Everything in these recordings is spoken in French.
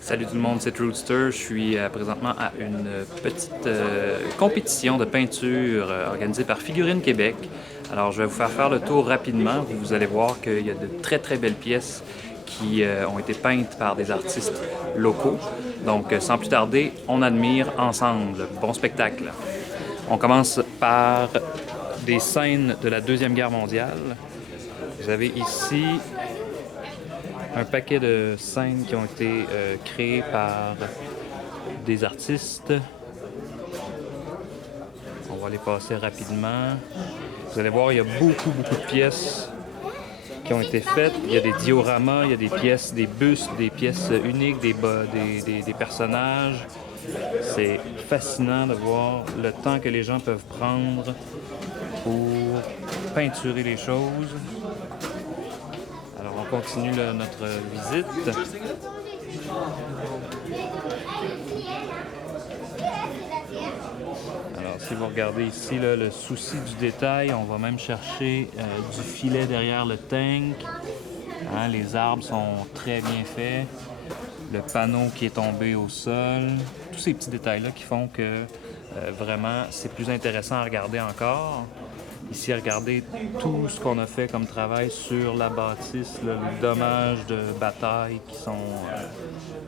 Salut tout le monde, c'est Roadster. Je suis présentement à une petite compétition de peinture organisée par Figurines Québec. Alors je vais vous faire le tour rapidement. Vous allez voir qu'il y a de très très belles pièces qui ont été peintes par des artistes locaux. Donc sans plus tarder, on admire ensemble. Bon spectacle. On commence par des scènes de la Deuxième Guerre mondiale. Vous avez ici un paquet de scènes qui ont été créées par des artistes. On va les passer rapidement. Vous allez voir, il y a beaucoup de pièces qui ont été faites. Il y a des dioramas, il y a des pièces, des bustes, des pièces uniques, des personnages. C'est fascinant de voir le temps que les gens peuvent prendre pour peinturer les choses. Alors on continue notre visite. Alors si vous regardez ici là, le souci du détail, on va même chercher du filet derrière le tank. Hein, les arbres sont très bien faits. Le panneau qui est tombé au sol. Tous ces petits détails-là qui font que vraiment c'est plus intéressant à regarder encore. Ici, regardez tout ce qu'on a fait comme travail sur la bâtisse, là, les dommages de bataille qui sont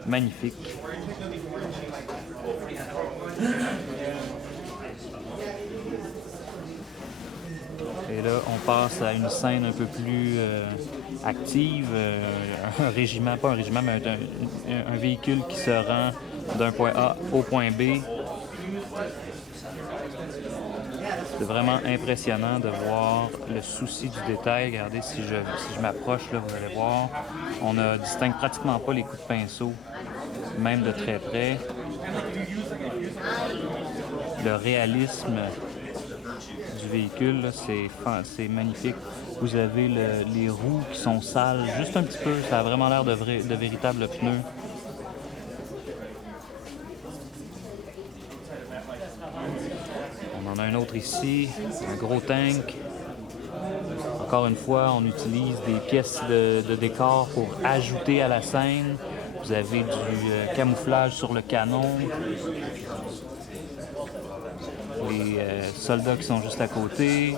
magnifiques. Et là, on passe à une scène un peu plus active, un régiment, pas un régiment, mais un véhicule qui se rend d'un point A au point B. C'est vraiment impressionnant de voir le souci du détail. Regardez, si je m'approche, là, vous allez voir, on ne distingue pratiquement pas les coups de pinceau, même de très près. Le réalisme du véhicule, c'est magnifique. Vous avez les roues qui sont sales, juste un petit peu. Ça a vraiment l'air de véritables pneus. On en a un autre ici, un gros tank. Encore une fois, on utilise des pièces de décor pour ajouter à la scène. Vous avez du camouflage sur le canon. Les soldats qui sont juste à côté.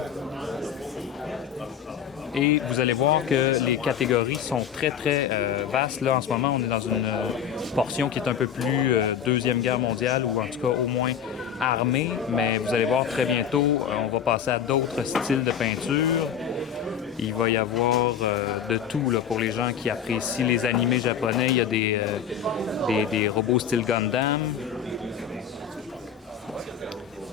Et vous allez voir que les catégories sont très vastes. Là, en ce moment, on est dans une portion qui est un peu plus Deuxième Guerre mondiale, ou en tout cas au moins armée. Mais vous allez voir très bientôt, on va passer à d'autres styles de peinture. Il va y avoir de tout là, pour les gens qui apprécient les animés japonais. Il y a des robots style Gundam.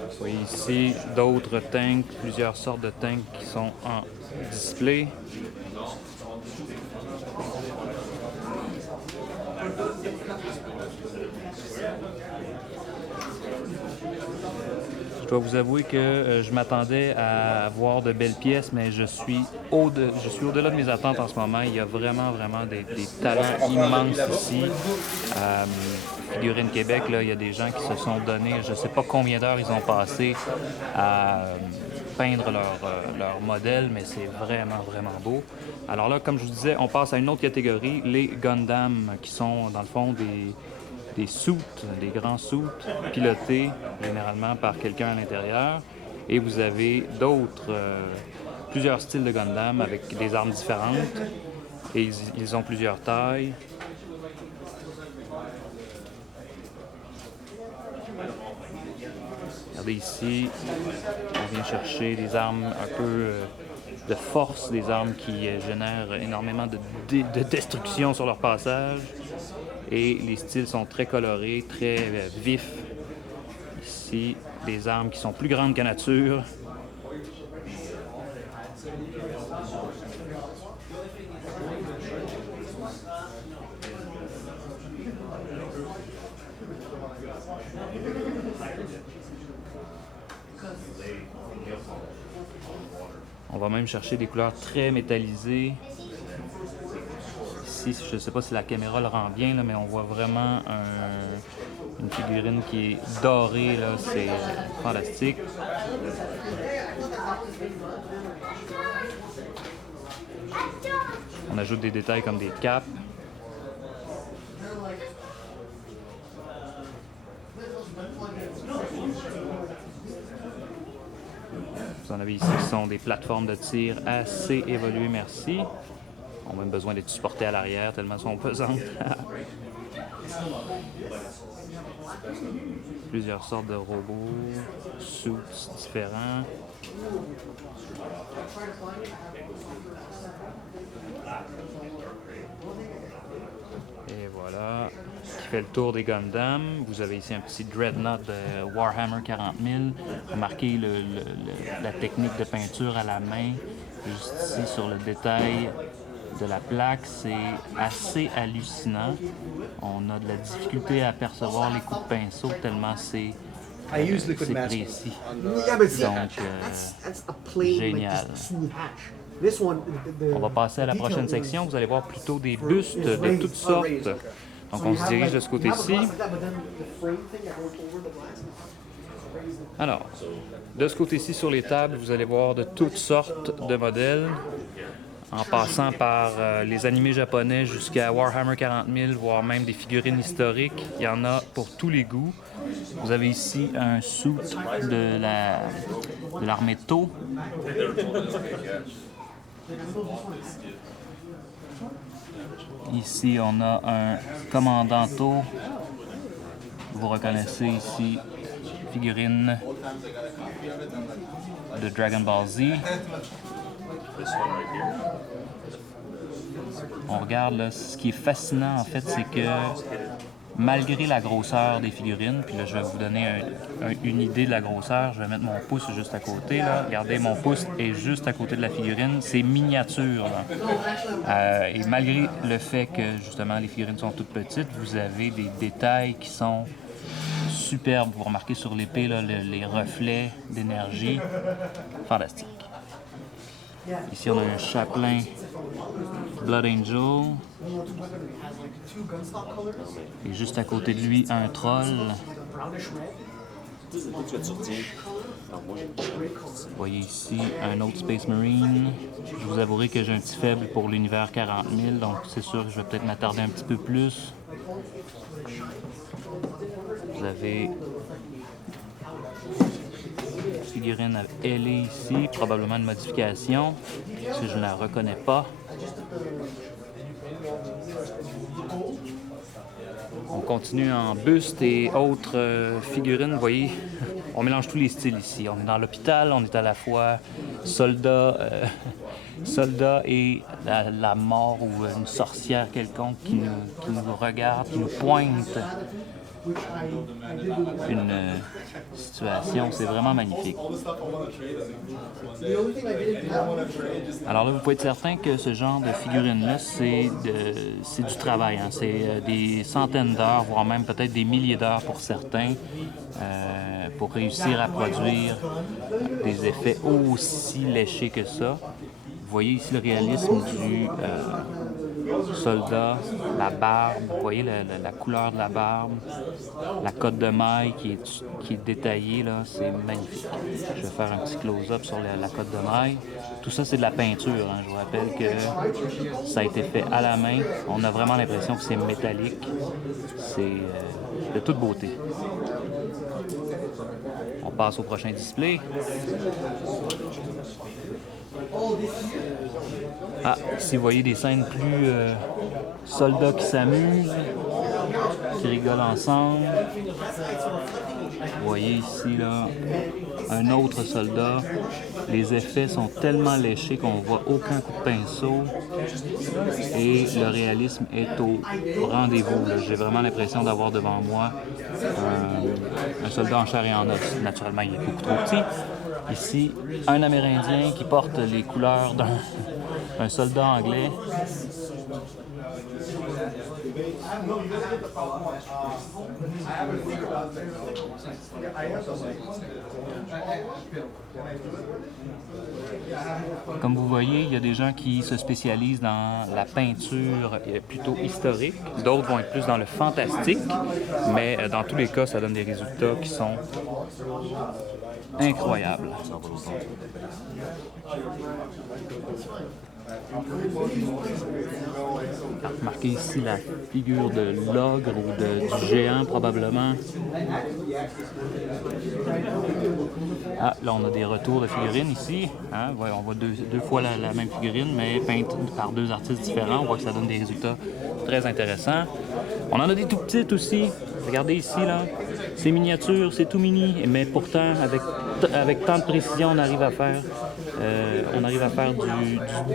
Vous voyez ici d'autres tanks, plusieurs sortes de tanks qui sont en display. Je dois vous avouer que je m'attendais à voir de belles pièces, mais je suis au-delà de mes attentes en ce moment. Il y a vraiment des talents immenses ici. Figurines Québec, là, il y a des gens qui se sont donnés, je ne sais pas combien d'heures ils ont passé à peindre leur modèle, mais c'est vraiment beau. Alors là, comme je vous disais, on passe à une autre catégorie, les Gundam, qui sont dans le fond des suits, des grands suits pilotés généralement par quelqu'un à l'intérieur. Et vous avez plusieurs styles de Gundam avec des armes différentes. Et ils ont plusieurs tailles. Regardez ici, on vient chercher des armes un peu de force, des armes qui génèrent énormément de destruction sur leur passage. Et les styles sont très colorés, très vifs. Ici, des armes qui sont plus grandes que nature. On va même chercher des couleurs très métallisées. Ici, je ne sais pas si la caméra le rend bien, là, mais on voit vraiment une figurine qui est dorée. C'est fantastique. On ajoute des détails comme des capes. Vous en avez ici qui sont des plateformes de tir assez évoluées, merci. On a même besoin d'être supportés à l'arrière tellement elles sont pesantes. Plusieurs sortes de robots, suits différents. Et voilà, qui fait le tour des Gundam. Vous avez ici un petit Dreadnought de Warhammer 40 000. Remarquez la technique de peinture à la main, juste ici sur le détail de la plaque, c'est assez hallucinant. On a de la difficulté à percevoir les coups de pinceau tellement c'est précis. Donc, génial. On va passer à la prochaine section. Vous allez voir plutôt des bustes de toutes sortes. Donc, on se dirige de ce côté-ci. Alors, de ce côté-ci sur les tables, vous allez voir de toutes sortes de modèles, en passant par les animés japonais jusqu'à Warhammer 40 000, voire même des figurines historiques. Il y en a pour tous les goûts. Vous avez ici un suit de l'armée Tau. Ici, on a un commandant Tau. Vous reconnaissez ici figurine de Dragon Ball Z. On regarde là, ce qui est fascinant en fait, c'est que malgré la grosseur des figurines, puis là je vais vous donner une idée de la grosseur, je vais mettre mon pouce juste à côté, là. Regardez, mon pouce est juste à côté de la figurine, c'est miniature. Et malgré le fait que justement les figurines sont toutes petites, vous avez des détails qui sont superbes. Vous remarquez sur l'épée là, les reflets d'énergie, fantastique. Ici on a un chapelain Blood Angel. Et juste à côté de lui, un troll. Vous voyez ici un autre Space Marine. Je vous avouerai que j'ai un petit faible pour l'univers 40 000, donc c'est sûr que je vais peut-être m'attarder un petit peu plus. Vous avez figurine ailée ici, probablement une modification, si je ne la reconnais pas. On continue en buste et autres figurines. Vous voyez, on mélange tous les styles ici. On est dans l'hôpital, on est à la fois soldat et la mort ou une sorcière quelconque qui nous regarde, qui nous pointe une situation. C'est vraiment magnifique. Alors là, vous pouvez être certain que ce genre de figurines-là, c'est du travail. Hein. C'est des centaines d'heures, voire même peut-être des milliers d'heures pour certains, pour réussir à produire des effets aussi léchés que ça. Vous voyez ici le réalisme du soldat, la barbe, vous voyez la couleur de la barbe, la cotte de maille qui est détaillée, là, c'est magnifique. Je vais faire un petit close-up sur la cotte de maille. Tout ça, c'est de la peinture. Hein. Je vous rappelle que ça a été fait à la main. On a vraiment l'impression que c'est métallique. C'est de toute beauté. On passe au prochain display. Ah, ici vous voyez des scènes plus soldats qui s'amusent, qui rigolent ensemble. Vous voyez ici là un autre soldat. Les effets sont tellement léchés qu'on voit aucun coup de pinceau et le réalisme est au rendez-vous. J'ai vraiment l'impression d'avoir devant moi un soldat en chair et en os. Naturellement, il est beaucoup trop petit. Ici, un Amérindien qui porte les couleurs d'un soldat anglais. Comme vous voyez, il y a des gens qui se spécialisent dans la peinture plutôt historique. D'autres vont être plus dans le fantastique, mais dans tous les cas, ça donne des résultats qui sont incroyables. Remarquez ici la figure de l'ogre ou du géant probablement. Ah, là on a des retours de figurines ici. Hein? Ouais, on voit deux fois la même figurine, mais peinte par deux artistes différents. On voit que ça donne des résultats très intéressants. On en a des tout petites aussi. Regardez ici, là. C'est miniature, c'est tout mini, mais pourtant, avec tant de précision, on arrive à faire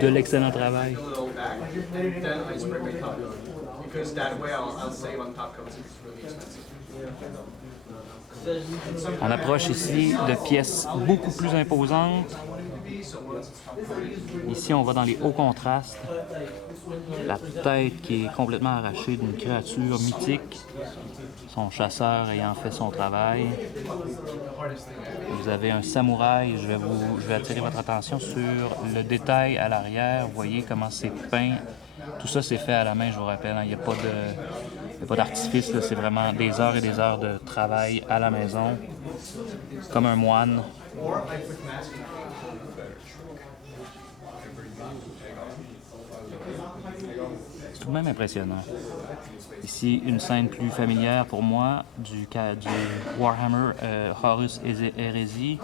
de l'excellent travail. On approche ici de pièces beaucoup plus imposantes. Ici, on va dans les hauts contrastes. La tête qui est complètement arrachée d'une créature mythique, son chasseur ayant fait son travail. Vous avez un samouraï. Je vais attirer votre attention sur le détail à l'arrière. Vous voyez comment c'est peint. Tout ça, c'est fait à la main, je vous rappelle. Il n'y a pas d'artifice. C'est vraiment des heures et des heures de travail à la maison, comme un moine. C'est tout de même impressionnant. Ici, une scène plus familière pour moi du Warhammer Horus Heresy.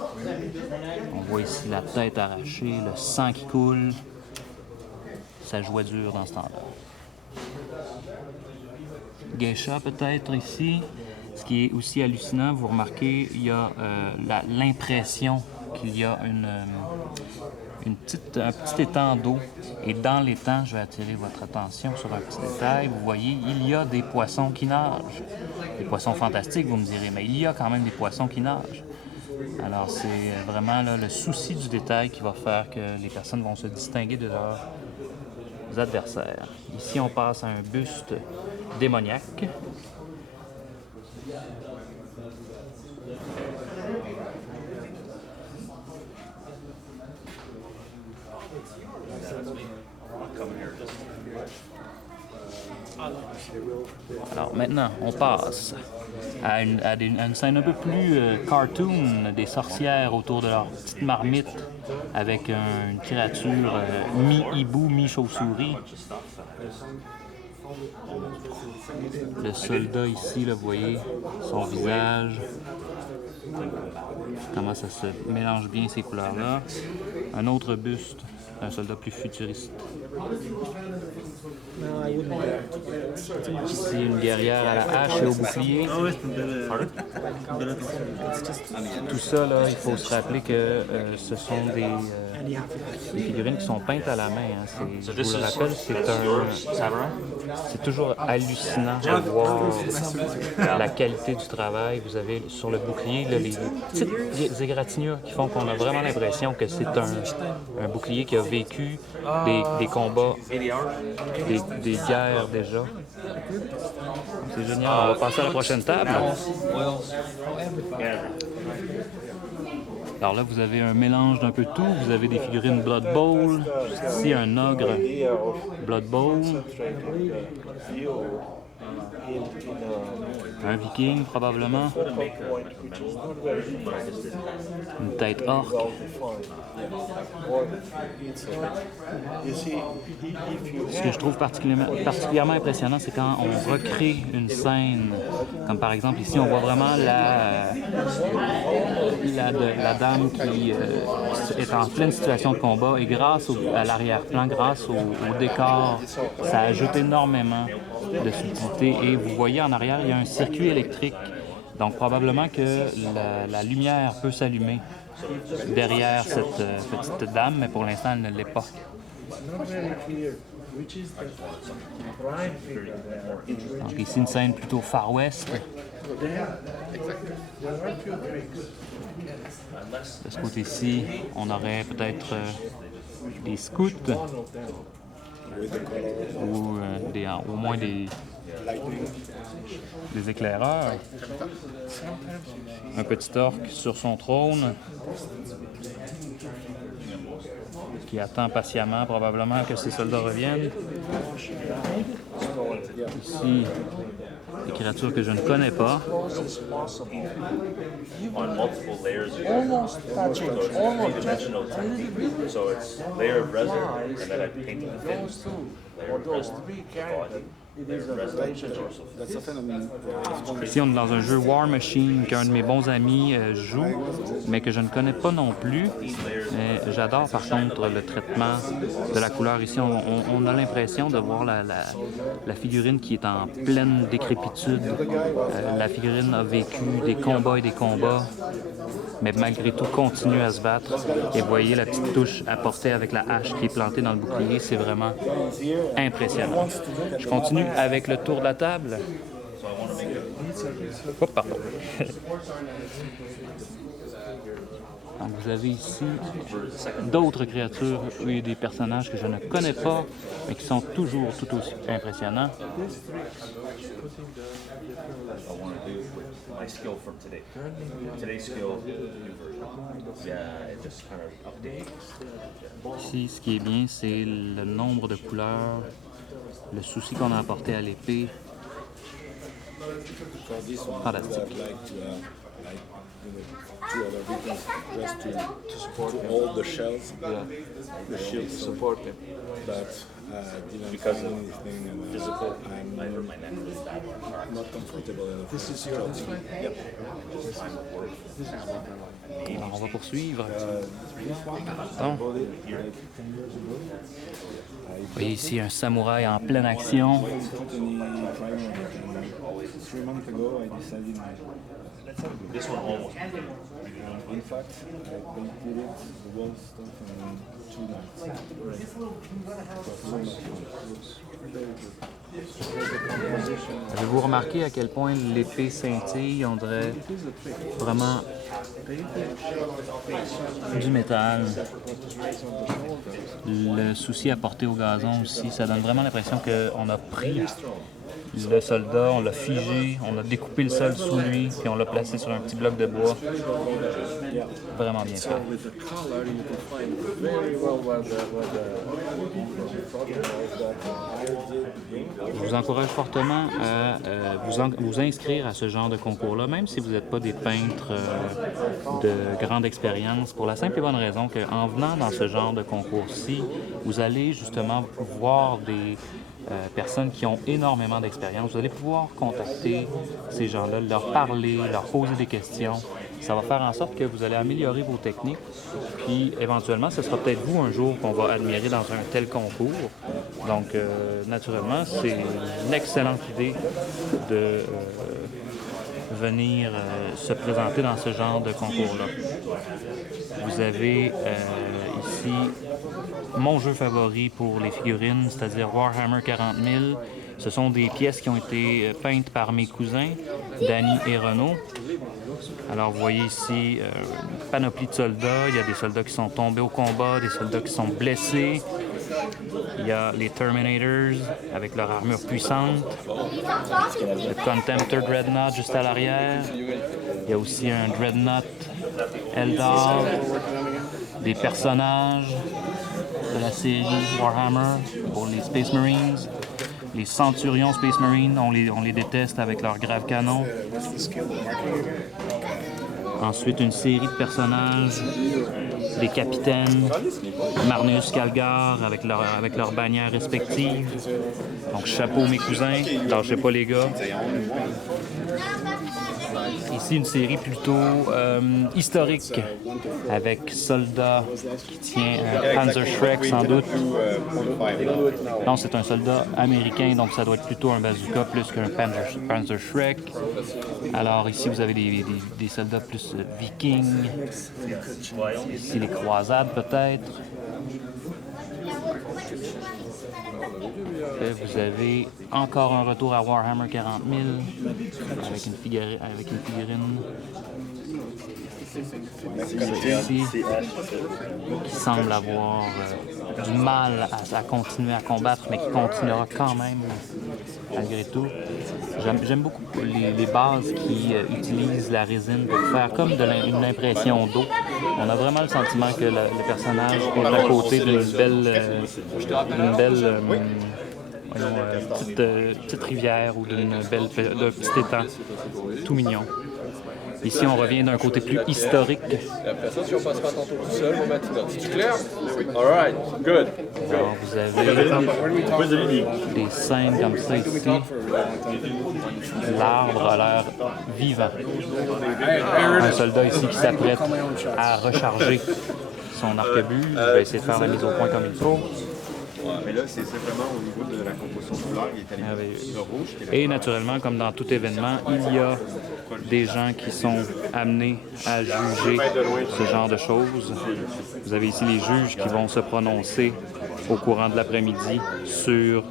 On voit ici la tête arrachée, le sang qui coule. Ça jouait dur dans ce temps-là. Geisha peut-être ici. Ce qui est aussi hallucinant, vous remarquez, il y a l'impression qu'il y a un petit étang d'eau. Et dans l'étang, je vais attirer votre attention sur un petit détail. Vous voyez, il y a des poissons qui nagent. Des poissons fantastiques, vous me direz, mais il y a quand même des poissons qui nagent. Alors, c'est vraiment là, le souci du détail qui va faire que les personnes vont se distinguer de leurs adversaires. Ici, on passe à un buste démoniaque. Alors maintenant, on passe à une scène un peu plus cartoon, des sorcières autour de leur petite marmite avec une créature mi-hibou, mi-chauve-souris. Le soldat ici, là, vous voyez, son visage, comment ça se mélange bien ces couleurs-là. Un autre buste, un soldat plus futuriste. Ici, une guerrière à la hache et au bouclier. Tout ça, là, il faut se rappeler que ce sont des figurines qui sont peintes à la main. Hein. Je vous le rappelle, c'est toujours hallucinant de voir la qualité du travail. Vous avez sur le bouclier là, les petites égratignures qui font qu'on a vraiment l'impression que c'est un bouclier qui a vécu des combats, des guerres déjà. C'est génial. On va passer à la prochaine table. Alors là, vous avez un mélange d'un peu de tout. Vous avez des figurines Blood Bowl. Ici, un ogre Blood Bowl. Un viking, probablement. Une tête orque. Ce que je trouve particulièrement impressionnant, c'est quand on recrée une scène, comme par exemple ici, on voit vraiment la dame qui est en pleine situation de combat et grâce à l'arrière-plan, grâce au décor, ça ajoute énormément de subtilité et vous voyez en arrière, il y a un circuit électrique. Donc probablement que la lumière peut s'allumer derrière cette petite dame, mais pour l'instant, elle ne l'est pas. Donc ici, une scène plutôt Far West. De ce côté-ci, on aurait peut-être des scouts ou au moins des éclaireurs. Un petit orque sur son trône. qui attend patiemment probablement que ses soldats reviennent. Ici, des créatures que je ne connais pas. On multiple layers of almost touching, three-dimensional technique. So it's layer of resin, and then I painted the fins. Layer of resin, body, layer of resin, dorsal fin. Ici, on est dans un jeu War Machine qu'un de mes bons amis joue, mais que je ne connais pas non plus. Mais j'adore par contre le traitement de la couleur. Ici, on a l'impression de voir la figurine qui est en pleine décrépitude. La figurine a vécu des combats et des combats, mais malgré tout continue à se battre. Et vous voyez la petite touche apportée avec la hache qui est plantée dans le bouclier, c'est vraiment impressionnant. Je continue avec le tour de la table. Oh, pardon. Donc vous avez ici d'autres créatures et des personnages que je ne connais pas, mais qui sont toujours tout aussi impressionnants. My skill from today. Today's skill, new version. Yeah, it just kind of updates. Ici, ce qui est bien, c'est le nombre de couleurs, le souci qu'on a apporté à l'épée. Fantastique. Two other victims just to support all the shells, the shields support it. But didn't Because find of anything, and physical, I'm I hurt my neck really bad. not comfortable enough. This is your this way? Yep. Time of work. Alors, on va poursuivre. Bon. Vous voyez ici un samouraï en pleine action. 3 months ago, I decided This one almost. in fact, I painted it, the wall stuff in 2 months. Avez-vous remarqué à quel point l'épée scintille? On dirait vraiment du métal. Le souci apporté au gazon aussi, ça donne vraiment l'impression qu'on a pris le soldat, on l'a figé, on a découpé le sol sous lui, puis on l'a placé sur un petit bloc de bois. Vraiment bien fait. With the color, you can find very well what Je vous encourage fortement à vous inscrire à ce genre de concours-là, même si vous n'êtes pas des peintres de grande expérience, pour la simple et bonne raison qu'en venant dans ce genre de concours-ci, vous allez justement voir des personnes qui ont énormément d'expérience. Vous allez pouvoir contacter ces gens-là, leur parler, leur poser des questions. Ça va faire en sorte que vous allez améliorer vos techniques. Puis, éventuellement, ce sera peut-être vous un jour qu'on va admirer dans un tel concours. Donc, naturellement, c'est une excellente idée de venir se présenter dans ce genre de concours-là. Vous avez ici mon jeu favori pour les figurines, c'est-à-dire Warhammer 40 000. Ce sont des pièces qui ont été peintes par mes cousins, Danny et Renaud. Alors, vous voyez ici une panoplie de soldats. Il y a des soldats qui sont tombés au combat, des soldats qui sont blessés. Il y a les Terminators avec leur armure puissante. Le Contemptor Dreadnought juste à l'arrière. Il y a aussi un Dreadnought Eldar. Des personnages de la série Warhammer pour les Space Marines. Les Centurions Space Marines, on les déteste avec leurs graves canons. Ensuite, une série de personnages, des capitaines, Marneus, Calgar, avec leurs bannières respectives. Donc, chapeau mes cousins, lâchez pas les gars. Ici, une série plutôt historique, avec soldat qui tient un Panzer Shrek sans doute. Non, c'est un soldat américain, donc ça doit être plutôt un bazooka plus qu'un Panzer Shrek. Alors ici, vous avez des soldats plus vikings. Ici, les croisades peut-être. Vous avez encore un retour à Warhammer 40 000 avec une figurine ici, qui semble avoir du mal à continuer à combattre, mais qui continuera quand même malgré tout. J'aime beaucoup les bases qui utilisent la résine pour faire comme une impression d'eau. On a vraiment le sentiment que le personnage est à côté d'une belle petite rivière ou d'un petit étang tout mignon. Ici, on revient d'un côté plus historique. Et après ça, si on passera tantôt tout seul, on va mettre une C'est clair? Alright, good. Alors, vous avez des scènes comme ça ici. L'arbre a l'air vivant. Un soldat ici qui s'apprête à recharger son arquebuse. Je vais essayer de faire la mise au point comme il faut. Mais là, c'est simplement au niveau de la composition de couleur, il est allé le rouge. Et naturellement, comme dans tout événement, il y a des gens qui sont amenés à juger ce genre de choses. Vous avez ici les juges qui vont se prononcer au courant de l'après-midi sur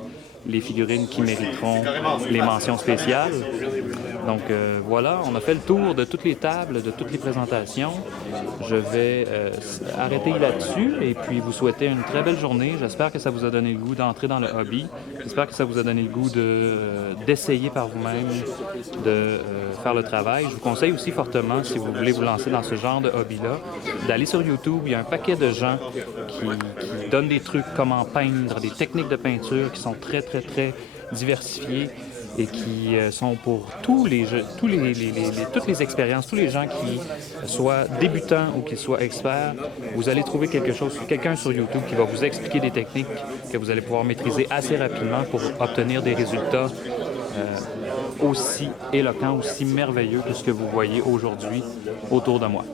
les figurines qui mériteront les mentions spéciales. Donc voilà, on a fait le tour de toutes les tables, de toutes les présentations. Je vais arrêter là-dessus et puis vous souhaiter une très belle journée. J'espère que ça vous a donné le goût d'entrer dans le hobby. J'espère que ça vous a donné le goût d'essayer par vous-même de faire le travail. Je vous conseille aussi fortement, si vous voulez vous lancer dans ce genre de hobby-là, d'aller sur YouTube. Il y a un paquet de gens qui donnent des trucs, comment peindre, des techniques de peinture qui sont très diversifiées et qui sont pour toutes les expériences, tous les gens qui soient débutants ou qui soient experts. Vous allez trouver quelqu'un sur YouTube qui va vous expliquer des techniques que vous allez pouvoir maîtriser assez rapidement pour obtenir des résultats aussi éloquents, aussi merveilleux que ce que vous voyez aujourd'hui autour de moi.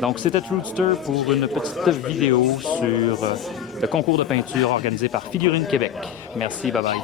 Donc, c'était Truthster pour une petite vidéo sur le concours de peinture organisé par Figurines Québec. Merci, bye bye.